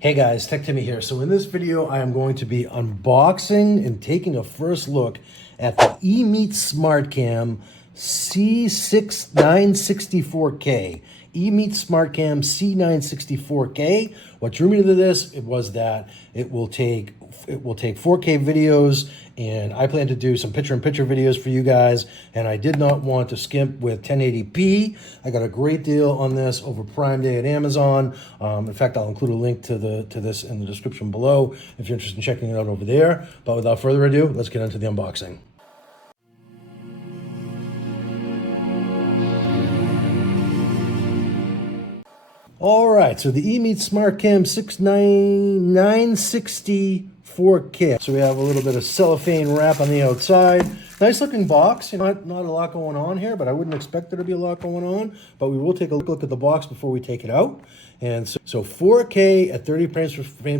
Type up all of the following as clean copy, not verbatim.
Hey guys, Tech Timmy here. So in this video, I am going to be unboxing and taking a first look at the EMEET SmartCam C960 EMEET SmartCam C960. What drew me to this was that it will take 4K videos, and I plan to do some picture-in-picture videos for you guys, and I did not want to skimp with 1080p. I got a great deal on this over Prime Day at Amazon. In fact, I'll include a link to this in the description below if you're interested in checking it out over there. But without further ado, let's get into the unboxing. All right, so the EMEET SmartCam C960 4K. So we have a little bit of cellophane wrap on the outside. Nice looking box. Not a lot going on here, but I wouldn't expect there to be a lot going on. But we will take a look at the box before we take it out. And so 4K at 30 frames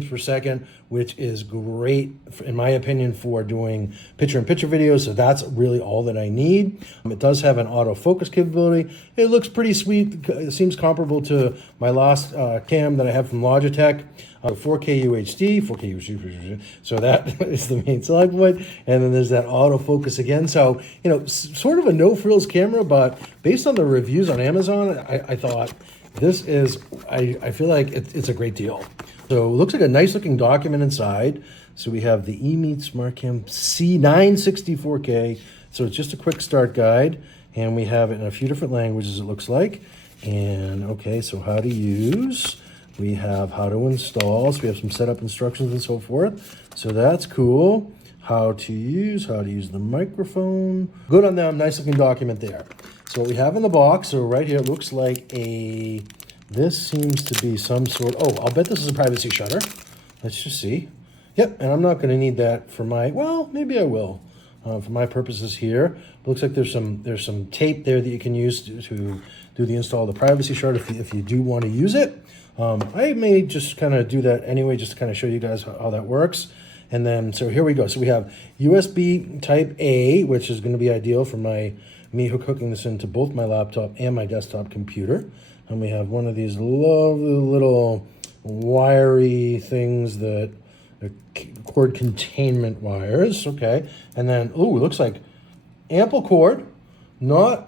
per second, which is great, in my opinion, for doing picture-in-picture videos. So that's really all that I need. It does have an autofocus capability. It looks pretty sweet. It seems comparable to my last cam that I have from Logitech. 4K UHD, 4K UHD, so that is the main selling point. And then there's that autofocus again. So, sort of a no-frills camera, but based on the reviews on Amazon, I thought this is, I feel like it's a great deal. So it looks like a nice looking document inside. So we have the EMEET SmartCam C960 4K. So it's just a quick start guide, and we have it in a few different languages, it looks like. And okay, so how to use. We have how to install, so we have some setup instructions and so forth. So that's cool. How to use the microphone. Good on them, nice looking document there. So what we have in the box, so right here, it looks like this seems to be some sort, I'll bet this is a privacy shutter. Let's just see. Yep, and I'm not gonna need that for maybe I will. For my purposes here. It looks like there's some tape there that you can use to do the install of the privacy shutter if you do want to use it. I may just kind of do that anyway, just to kind of show you guys how that works. And then, so here we go. So we have USB type A, which is going to be ideal for me hooking this into both my laptop and my desktop computer. And we have one of these lovely little wiry things that are cord containment wires. Okay. And then, it looks like ample cord. Not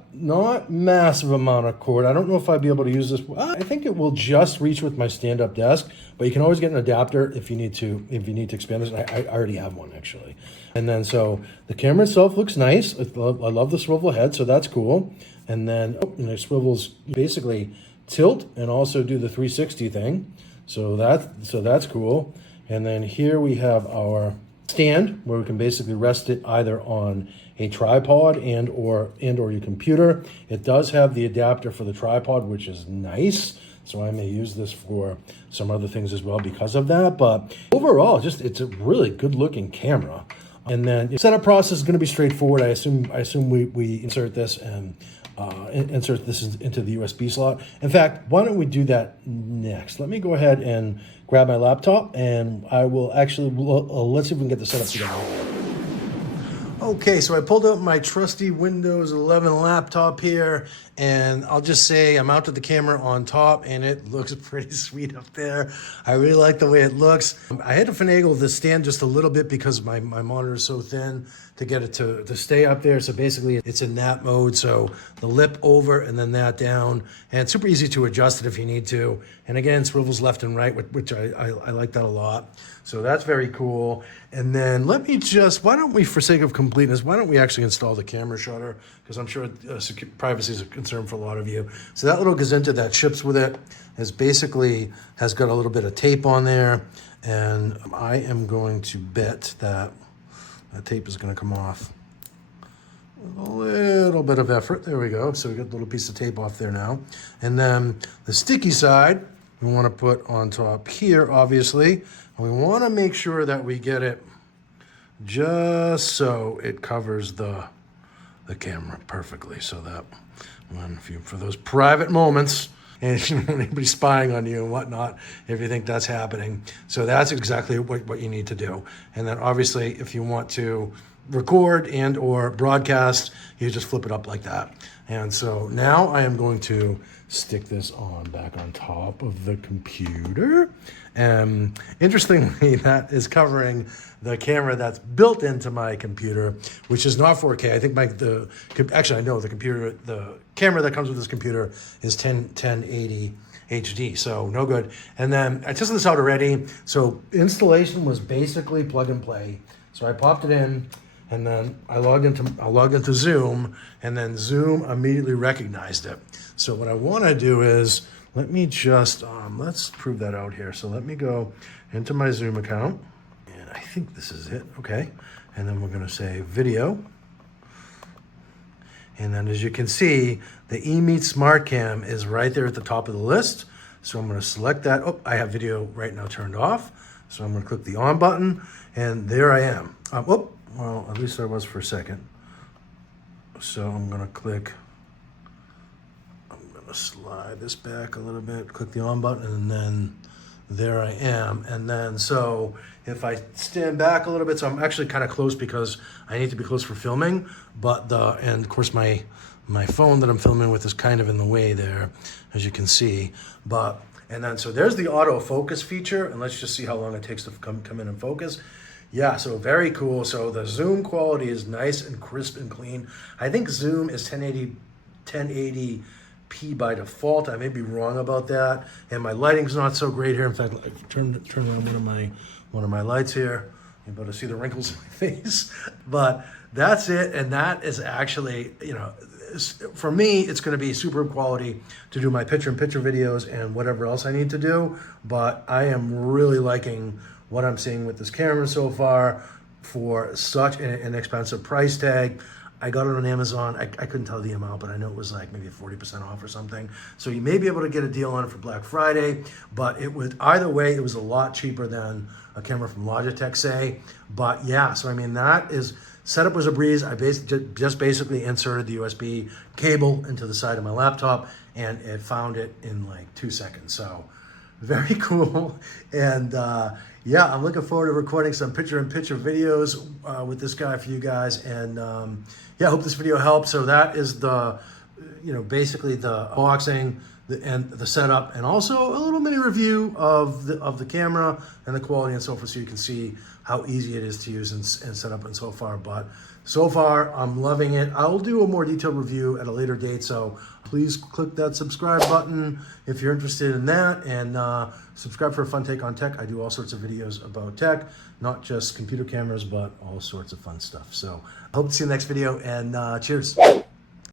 massive amount of cord. I don't know if I'd be able to use this. I think it will just reach with my stand-up desk, but you can always get an adapter if you need to expand this. I already have one actually. And then so the camera itself looks nice. I love the swivel head, so that's cool. And then the swivels basically tilt and also do the 360 thing. So that's cool. And then here we have our stand where we can basically rest it either on a tripod and or your computer. It does have the adapter for the tripod, which is nice. So I may use this for some other things as well because of that. But overall, it's a really good looking camera. And then the setup process is going to be straightforward. I assume we insert this and insert this into the USB slot. In fact, why don't we do that next? Let me go ahead and grab my laptop, and I will actually, let's see if we can get the setup together. Okay, so I pulled out my trusty Windows 11 laptop here, and I'll just say I mounted the camera on top, and it looks pretty sweet up there. I really like the way it looks. I had to finagle the stand just a little bit because my monitor is so thin to get it to stay up there. So basically it's in that mode. So the lip over and then that down, and it's super easy to adjust it if you need to. And again, swivels left and right, which I like that a lot. So that's very cool. And then why don't we, for sake of completeness, why don't we actually install the camera shutter? Because I'm sure privacy is a concern for a lot of you. So that little gazenta that ships with it has got a little bit of tape on there. And I am going to bet that tape is going to come off. A little bit of effort. There we go. So we got a little piece of tape off there now. And then the sticky side, we want to put on top here, obviously. And we want to make sure that we get it just so it covers the camera perfectly. So that for those private moments, and if you don't want anybody spying on you and whatnot, if you think that's happening. So that's exactly what you need to do. And then obviously, if you want to record and or broadcast, you just flip it up like that. And so now I am going to stick this back on top of the computer. And interestingly, that is covering the camera that's built into my computer, which is not 4K. I think actually I know the camera that comes with this computer is 1080 HD, so no good. And then I tested this out already. So installation was basically plug and play. So I popped it in, and then I logged into Zoom, and then Zoom immediately recognized it. So what I want to do is, let me just, let's prove that out here. So let me go into my Zoom account, and I think this is it, okay. And then we're gonna say video. And then as you can see, the EMEET SmartCam is right there at the top of the list. So I'm gonna select that. Oh, I have video right now turned off. So I'm gonna click the on button, and there I am. Well, at least I was for a second. So I'm gonna slide this back a little bit, click the on button, and then there I am. And then so if I stand back a little bit, so I'm actually kind of close because I need to be close for filming, and of course my phone that I'm filming with is kind of in the way there, as you can see. And then so there's the autofocus feature, and let's just see how long it takes to come in and focus. Yeah, so very cool. So the zoom quality is nice and crisp and clean. I think Zoom is 1080p by default. I may be wrong about that. And my lighting's not so great here. In fact, I turn on one of my lights here. You're able to see the wrinkles in my face. But that's it. And that is actually, for me, it's going to be superb quality to do my picture-in-picture videos and whatever else I need to do. But I am really liking what I'm seeing with this camera so far for such an inexpensive price tag. I got it on Amazon. I couldn't tell the amount, but I know it was like maybe 40% off or something. So you may be able to get a deal on it for Black Friday, but either way, it was a lot cheaper than a camera from Logitech, say. But yeah, so I mean, setup was a breeze. I just basically inserted the USB cable into the side of my laptop, and it found it in like 2 seconds. So very cool. And yeah, I'm looking forward to recording some picture-in-picture videos with this guy for you guys. And yeah, I hope this video helps. So that is basically the unboxing and the setup, and also a little mini review of the camera and the quality and so forth, so you can see how easy it is to use and set up and so far. But so far, I'm loving it. I'll do a more detailed review at a later date, so please click that subscribe button if you're interested in that, and subscribe for a fun take on tech. I do all sorts of videos about tech, not just computer cameras, but all sorts of fun stuff. So I hope to see you in the next video, and cheers.